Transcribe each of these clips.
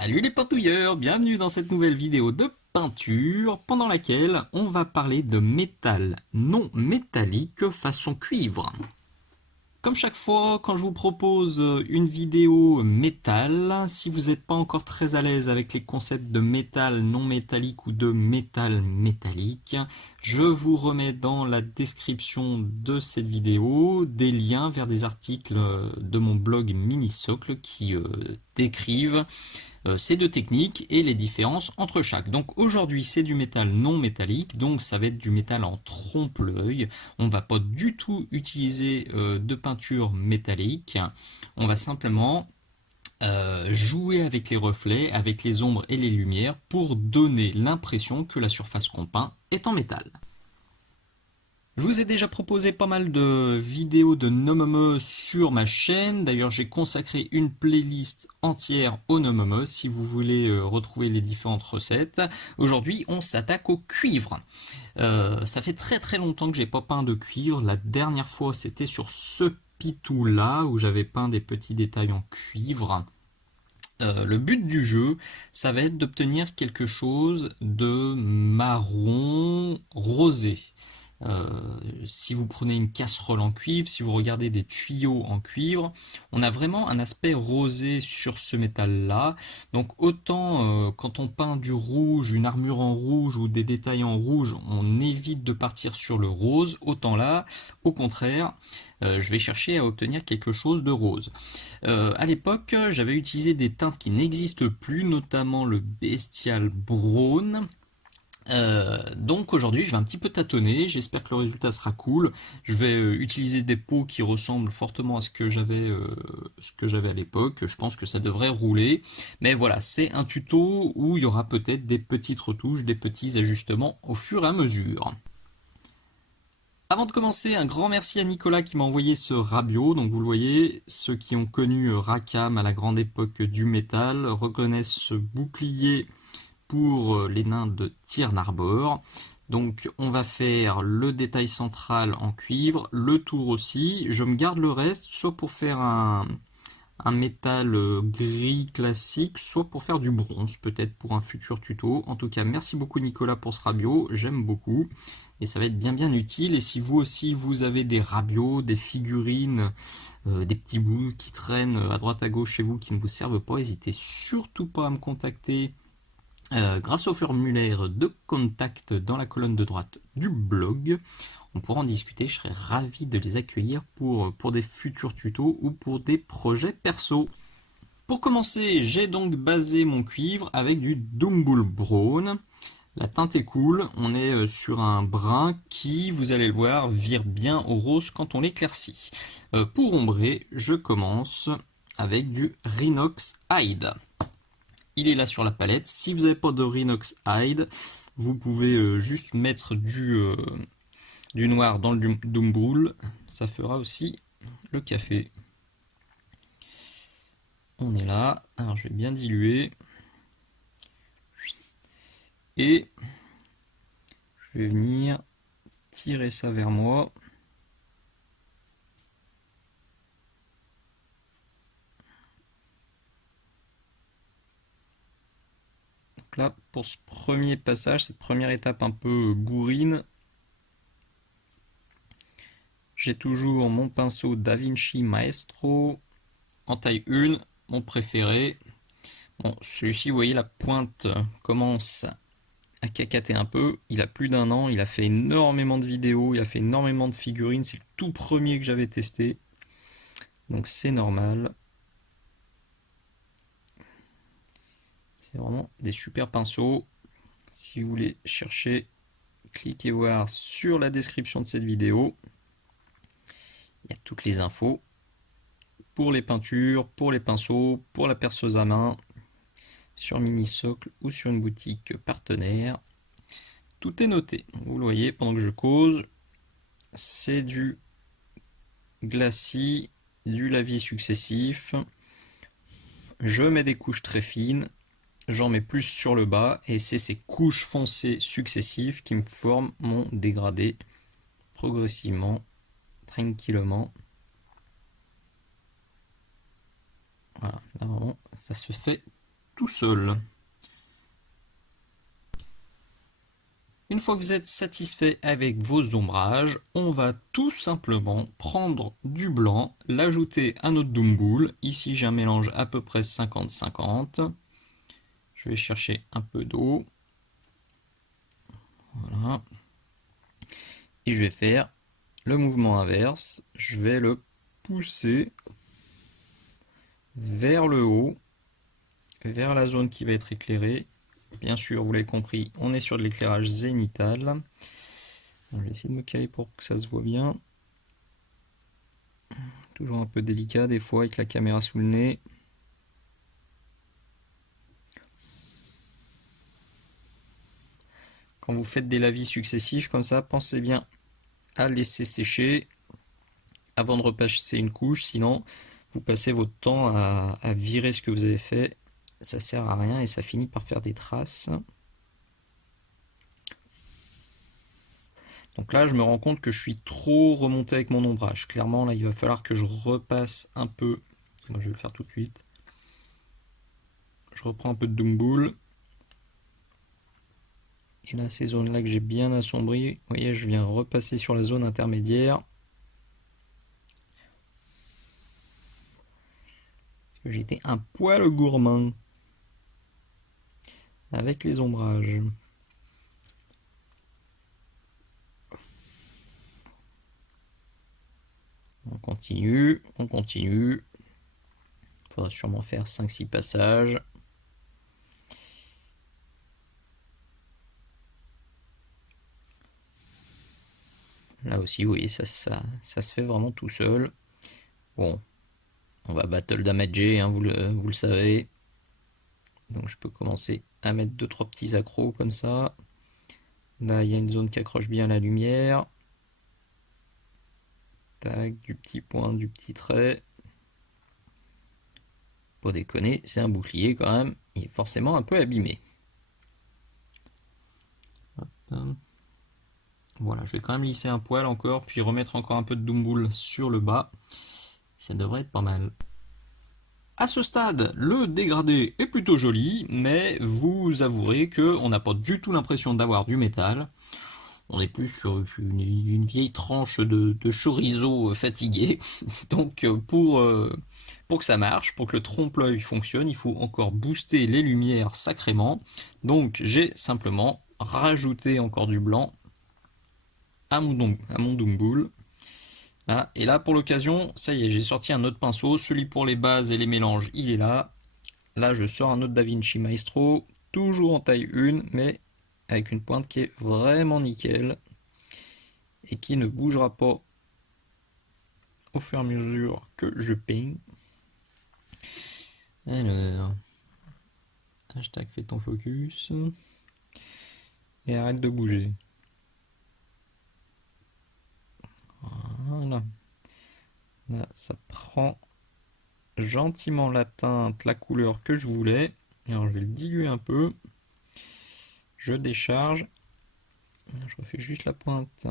Salut les pintouilleurs, bienvenue dans cette nouvelle vidéo de peinture pendant laquelle on va parler de métal non métallique façon cuivre. Comme chaque fois, quand je vous propose une vidéo métal, si vous n'êtes pas encore très à l'aise avec les concepts de métal non métallique ou de métal métallique, je vous remets dans la description de cette vidéo des liens vers des articles de mon blog Minisocle qui décrivent ces deux techniques et les différences entre chaque. Donc aujourd'hui c'est du métal non métallique, donc ça va être du métal en trompe-l'œil. On va pas du tout utiliser de peinture métallique, on va simplement jouer avec les reflets, avec les ombres et les lumières pour donner l'impression que la surface qu'on peint est en métal. Je vous ai déjà proposé pas mal de vidéos de Nomome sur ma chaîne. D'ailleurs, j'ai consacré une playlist entière au Nomome si vous voulez retrouver les différentes recettes. Aujourd'hui, on s'attaque au cuivre. Ça fait très très longtemps que j'ai pas peint de cuivre. La dernière fois, c'était sur ce pitou là où j'avais peint des petits détails en cuivre. Le but du jeu, ça va être d'obtenir quelque chose de marron rosé. Euh, si vous prenez une casserole en cuivre, si vous regardez des tuyaux en cuivre, on a vraiment un aspect rosé sur ce métal-là. Donc autant quand on peint du rouge, une armure en rouge ou des détails en rouge, on évite de partir sur le rose, autant là, au contraire, je vais chercher à obtenir quelque chose de rose. À l'époque, j'avais utilisé des teintes qui n'existent plus, notamment le Bestial Brown. Donc aujourd'hui je vais un petit peu tâtonner, j'espère que le résultat sera cool. Je vais utiliser des pots qui ressemblent fortement à ce que j'avais à l'époque. Je pense que ça devrait rouler. Mais voilà, c'est un tuto où il y aura peut-être des petites retouches, des petits ajustements au fur et à mesure. Avant de commencer, un grand merci à Nicolas qui m'a envoyé ce Rabio. Donc vous le voyez, ceux qui ont connu Rackham à la grande époque du métal reconnaissent ce bouclier pour les nains de Tirnarbor. Donc on va faire le détail central en cuivre, le tour aussi. Je me garde le reste, soit pour faire un métal gris classique, soit pour faire du bronze, peut-être pour un futur tuto. En tout cas, merci beaucoup Nicolas pour ce rabio, j'aime beaucoup. Et ça va être bien utile. Et si vous aussi vous avez des rabios, des figurines, des petits bouts qui traînent à droite à gauche chez vous qui ne vous servent pas, n'hésitez surtout pas à me contacter grâce au formulaire de contact dans la colonne de droite du blog. On pourra en discuter, je serais ravi de les accueillir pour des futurs tutos ou pour des projets perso. Pour commencer, j'ai donc basé mon cuivre avec du Dumble Brown. La teinte est cool, on est sur un brun qui, vous allez le voir, vire bien au rose quand on l'éclaircit. Pour ombrer, je commence avec du Rhinox Hide. Il est là sur la palette. Si vous n'avez pas de Rhinox Hide, vous pouvez juste mettre du noir dans le Dumble. Ça fera aussi le café. On est là. Alors je vais bien diluer. Et je vais venir tirer ça vers moi. Donc là, pour ce premier passage, cette première étape un peu bourrine, j'ai toujours mon pinceau Da Vinci Maestro en taille 1, mon préféré. Bon, celui-ci, vous voyez, la pointe commence à cacater un peu. Il a plus d'un an, il a fait énormément de vidéos, il a fait énormément de figurines. C'est le tout premier que j'avais testé. Donc c'est normal. C'est vraiment des super pinceaux. Si vous voulez chercher, cliquez voir sur la description de cette vidéo. Il y a toutes les infos pour les peintures, pour les pinceaux, pour la perceuse à main, sur Minisocle ou sur une boutique partenaire. Tout est noté. Vous le voyez pendant que je cause. C'est du glacis, du lavis successif. Je mets des couches très fines. J'en mets plus sur le bas. Et c'est ces couches foncées successives qui me forment mon dégradé progressivement, tranquillement. Voilà, là vraiment, ça se fait tout seul. Une fois que vous êtes satisfait avec vos ombrages, on va tout simplement prendre du blanc, l'ajouter à notre Doom. Ici j'ai un mélange à peu près 50-50. Je vais chercher un peu d'eau. Voilà. Et je vais faire le mouvement inverse. Je vais le pousser vers le haut, vers la zone qui va être éclairée. Bien sûr, vous l'avez compris, on est sur de l'éclairage zénital. Je vais essayer de me caler pour que ça se voit bien. Toujours un peu délicat des fois avec la caméra sous le nez. Quand vous faites des lavis successifs comme ça, pensez bien à laisser sécher avant de repasser une couche, sinon vous passez votre temps à virer ce que vous avez fait. Ça sert à rien et ça finit par faire des traces. Donc là, je me rends compte que je suis trop remonté avec mon ombrage. Clairement, là, il va falloir que je repasse un peu. Moi, je vais le faire tout de suite. Je reprends un peu de Doom. Et là, ces zones-là que j'ai bien assombries, vous voyez, je viens repasser sur la zone intermédiaire. Parce que j'étais un poil gourmand avec les ombrages. On continue, on continue. Il faudra sûrement faire 5-6 passages. Là aussi, vous voyez, ça se fait vraiment tout seul. Bon, on va battle damager, hein, vous le savez. Donc je peux commencer à mettre 2-3 petits accros comme ça. Là, il y a une zone qui accroche bien la lumière. Tac, du petit point, du petit trait. Pas déconner, c'est un bouclier quand même. Il est forcément un peu abîmé. Hop. Voilà, je vais quand même lisser un poil encore, puis remettre encore un peu de Doom sur le bas. Ça devrait être pas mal. À ce stade, le dégradé est plutôt joli, mais vous avouerez qu'on n'a pas du tout l'impression d'avoir du métal. On est plus sur une vieille tranche de chorizo fatigué. Donc pour que ça marche, pour que le trompe-l'œil fonctionne, il faut encore booster les lumières sacrément. Donc j'ai simplement rajouté encore du blanc à mon Doom. Là, et là pour l'occasion, ça y est, j'ai sorti un autre pinceau. Celui pour les bases et les mélanges, il est là. Là je sors un autre DaVinci Maestro, toujours en taille 1, mais avec une pointe qui est vraiment nickel et qui ne bougera pas au fur et à mesure que je peigne. Alors, hashtag fais ton focus et arrête de bouger. Voilà. Là, ça prend gentiment la teinte, la couleur que je voulais. Alors, je vais le diluer un peu. Je décharge. Je refais juste la pointe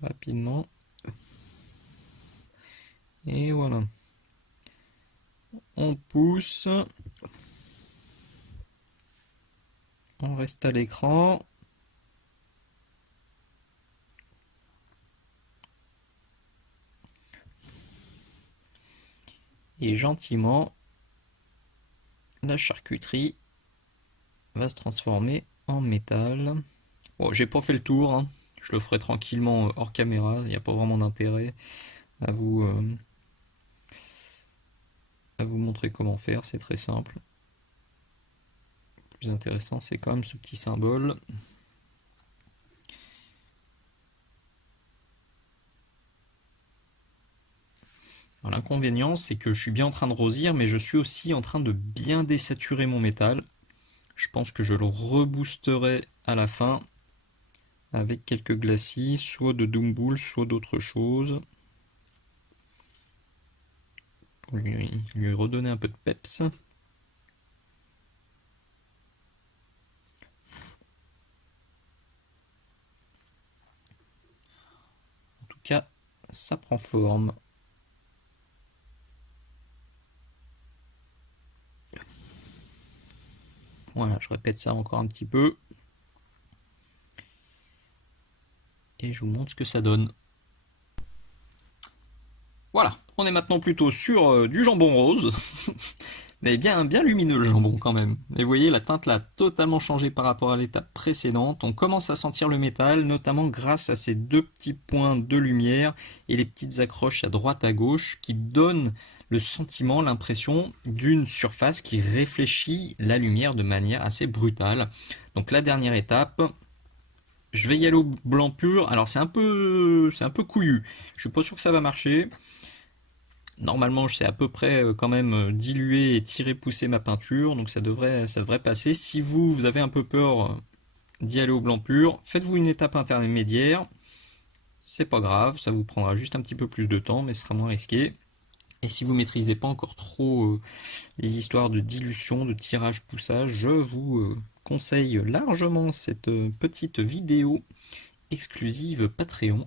rapidement. Et voilà. On pousse. On reste à l'écran. Et gentiment, la charcuterie va se transformer en métal. Bon, j'ai pas fait le tour, hein. Je le ferai tranquillement hors caméra, il n'y a pas vraiment d'intérêt à à vous montrer comment faire, c'est très simple. Le plus intéressant, c'est quand même ce petit symbole. L'inconvénient, c'est que je suis bien en train de rosir, mais je suis aussi en train de bien désaturer mon métal. Je pense que je le reboosterai à la fin avec quelques glacis, soit de Doom, soit d'autre chose. Pour lui redonner un peu de peps. En tout cas, ça prend forme. Voilà, je répète ça encore un petit peu. Et je vous montre ce que ça donne. Voilà, on est maintenant plutôt sur du jambon rose. Mais bien lumineux le jambon quand même. Et vous voyez, la teinte l'a totalement changé par rapport à l'étape précédente. On commence à sentir le métal, notamment grâce à ces deux petits points de lumière et les petites accroches à droite à gauche qui donnent le sentiment, l'impression d'une surface qui réfléchit la lumière de manière assez brutale. Donc la dernière étape, je vais y aller au blanc pur. Alors c'est un peu couillu. Je suis pas sûr que ça va marcher. Normalement, je sais à peu près quand même diluer et tirer pousser ma peinture, donc ça devrait passer. Si vous avez un peu peur d'y aller au blanc pur, faites-vous une étape intermédiaire. C'est pas grave, ça vous prendra juste un petit peu plus de temps, mais ce sera moins risqué. Et si vous maîtrisez pas encore trop les histoires de dilution, de tirage, poussage, je vous conseille largement cette petite vidéo exclusive Patreon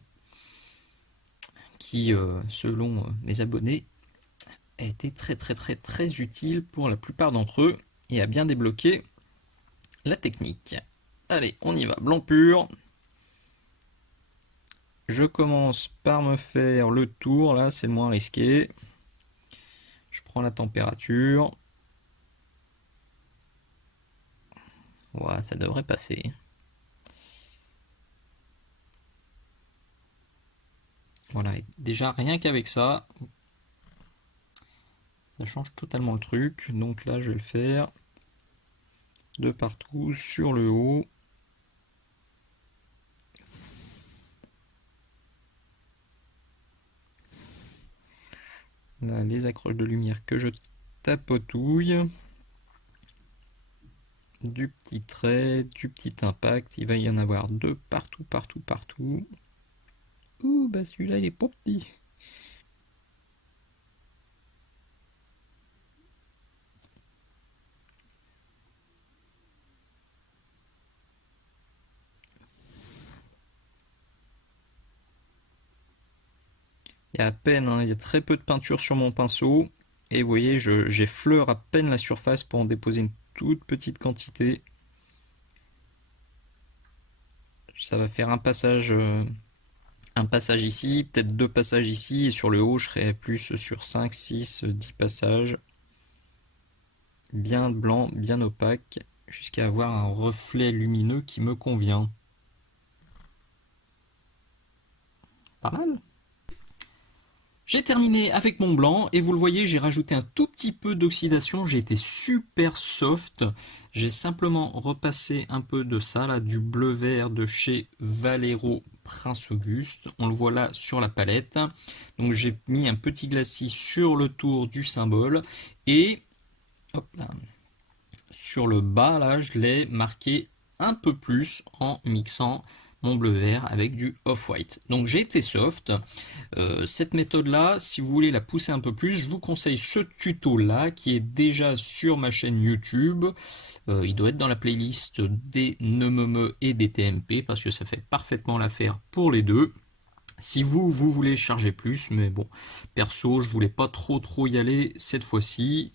qui, selon mes abonnés, a été très utile pour la plupart d'entre eux et a bien débloqué la technique. Allez, on y va, blanc pur. Je commence par me faire le tour, là c'est le moins risqué. Je prends la température. Voilà, ça devrait passer. Voilà, et déjà rien qu'avec ça, ça change totalement le truc. Donc là, je vais le faire de partout, sur le haut. Là, les accroches de lumière que je tapotouille. Du petit trait, du petit impact. Il va y en avoir de partout. Ouh, bah celui-là, il est pas petit. Il y a à peine, hein, il y a très peu de peinture sur mon pinceau. Et vous voyez, j'effleure à peine la surface pour en déposer une toute petite quantité. Ça va faire un passage ici, peut-être deux passages ici, et sur le haut, je serai plus sur 5, 6, 10 passages. Bien blanc, bien opaque, jusqu'à avoir un reflet lumineux qui me convient. Pas mal. J'ai terminé avec mon blanc et vous le voyez, j'ai rajouté un tout petit peu d'oxydation, j'ai été super soft. J'ai simplement repassé un peu de ça, là, du bleu vert de chez Vallejo Prince Auguste. On le voit là sur la palette. Donc j'ai mis un petit glacis sur le tour du symbole et hop là, sur le bas, là, je l'ai marqué un peu plus en mixant mon bleu vert avec du off-white. Donc j'ai été soft. Cette méthode-là, si vous voulez la pousser un peu plus, je vous conseille ce tuto-là qui est déjà sur ma chaîne YouTube. Il doit être dans la playlist des Nememe et des TMP parce que ça fait parfaitement l'affaire pour les deux. Si vous voulez charger plus, mais bon, perso, je voulais pas trop y aller cette fois-ci.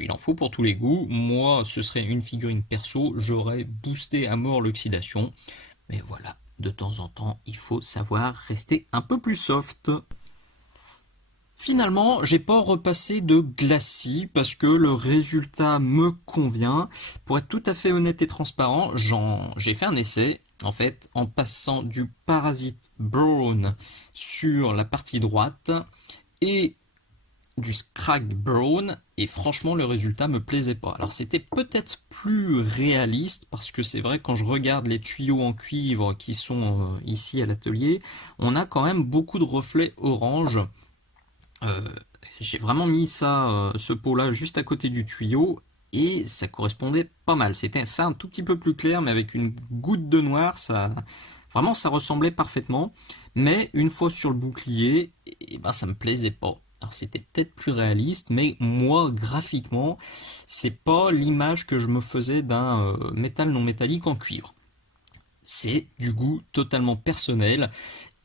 Il en faut pour tous les goûts. Moi, ce serait une figurine perso, j'aurais boosté à mort l'oxydation. Mais voilà, de temps en temps, il faut savoir rester un peu plus soft. Finalement, j'ai pas repassé de glacis parce que le résultat me convient. Pour être tout à fait honnête et transparent, j'ai fait un essai, en fait, en passant du Parasite Brown sur la partie droite et du Scrag Brown, et franchement le résultat me plaisait pas. Alors c'était peut-être plus réaliste parce que c'est vrai, quand je regarde les tuyaux en cuivre qui sont ici à l'atelier, on a quand même beaucoup de reflets orange. J'ai vraiment mis ça, ce pot là juste à côté du tuyau et ça correspondait pas mal. C'était ça un tout petit peu plus clair mais avec une goutte de noir, ça vraiment ça ressemblait parfaitement. Mais une fois sur le bouclier, et ben ça me plaisait pas. Alors c'était peut-être plus réaliste, mais moi graphiquement, c'est pas l'image que je me faisais d'un métal non métallique en cuivre. C'est du goût totalement personnel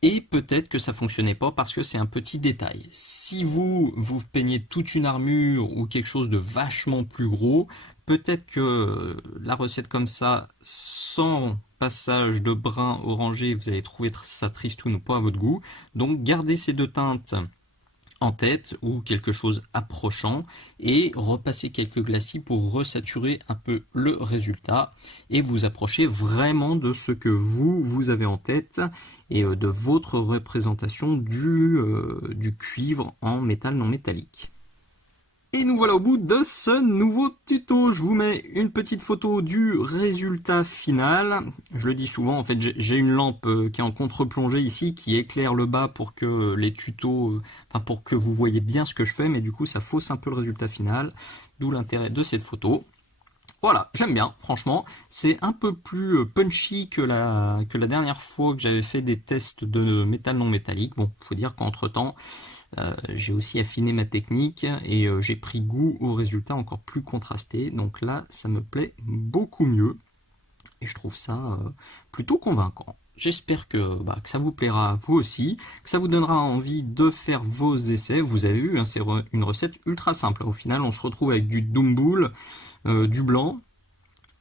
Et peut-être que ça fonctionnait pas parce que c'est un petit détail. Si vous peignez toute une armure ou quelque chose de vachement plus gros, peut-être que la recette comme ça, sans passage de brun orangé, vous allez trouver ça tristoun ou pas à votre goût. Donc gardez ces deux teintes en tête ou quelque chose approchant et repasser quelques glacis pour resaturer un peu le résultat et vous approcher vraiment de ce que vous avez en tête et de votre représentation du cuivre en métal non métallique. Et nous voilà au bout de ce nouveau tuto. Je vous mets une petite photo du résultat final. Je le dis souvent, en fait, j'ai une lampe qui est en contre-plongée ici, qui éclaire le bas pour que les tutos, enfin pour que vous voyez bien ce que je fais, mais du coup ça fausse un peu le résultat final. D'où l'intérêt de cette photo. Voilà, j'aime bien, franchement. C'est un peu plus punchy que la dernière fois que j'avais fait des tests de métal non métallique. Bon, faut dire qu'entre-temps, j'ai aussi affiné ma technique et j'ai pris goût au résultat encore plus contrasté. Donc là, ça me plaît beaucoup mieux et je trouve ça plutôt convaincant. J'espère que ça vous plaira vous aussi, que ça vous donnera envie de faire vos essais. Vous avez vu, hein, c'est une recette ultra simple. Au final, on se retrouve avec du Doombull, du blanc,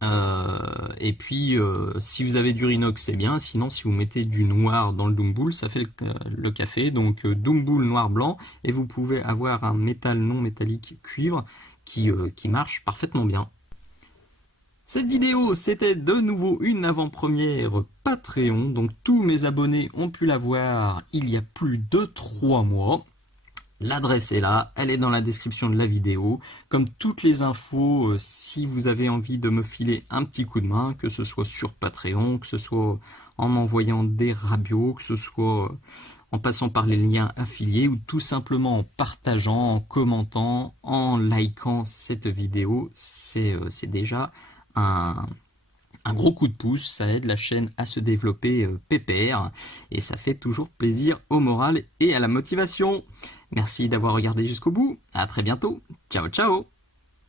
et puis si vous avez du Rhinox c'est bien, sinon si vous mettez du noir dans le Doombull ça fait le café, donc Doombull noir blanc et vous pouvez avoir un métal non métallique cuivre qui marche parfaitement bien. Cette vidéo c'était de nouveau une avant-première Patreon, donc tous mes abonnés ont pu la voir il y a plus de 3 mois. L'adresse est là, elle est dans la description de la vidéo. Comme toutes les infos, si vous avez envie de me filer un petit coup de main, que ce soit sur Patreon, que ce soit en m'envoyant des rabios, que ce soit en passant par les liens affiliés ou tout simplement en partageant, en commentant, en likant cette vidéo, c'est déjà un gros coup de pouce, ça aide la chaîne à se développer pépère et ça fait toujours plaisir au moral et à la motivation. Merci d'avoir regardé jusqu'au bout, à très bientôt, ciao ciao.